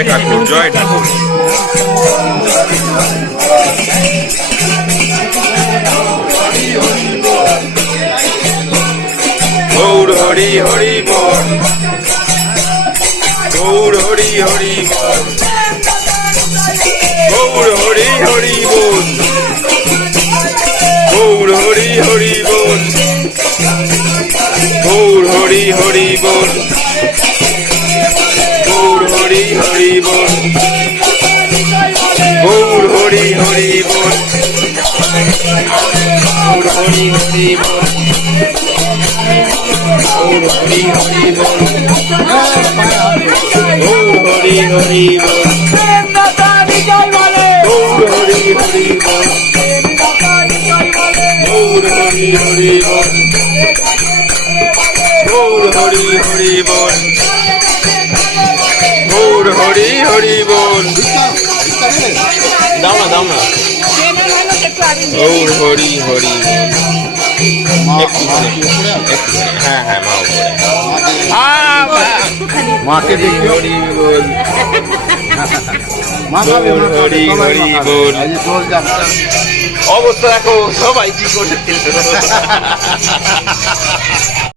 জয় ঠাকুর জয় ঠাকুর। গৌর হরি হরি বল, গৌর হরি হরি বল, গৌর হরি হরি বল, গৌর হরি হরি বল, গৌর হরি হরি বল, গৌর হরি হরি বল, গৌর হরি হরি বল, গৌর হরি হরি বল, গৌর হরি হরি বল, গৌর হরি হরি বল, গৌর হরি হরি বল, গৌর হরি হরি বল, গৌর হরি হরি বল, গৌর হরি হরি বল। দাও না দাও না। গৌর হরি হরি। হ্যাঁ হ্যাঁ মা উপরে। মাকে দেখি হরি বল, গৌর হরি হরি বল। অবস্থা দেখো সবাই কি করছে।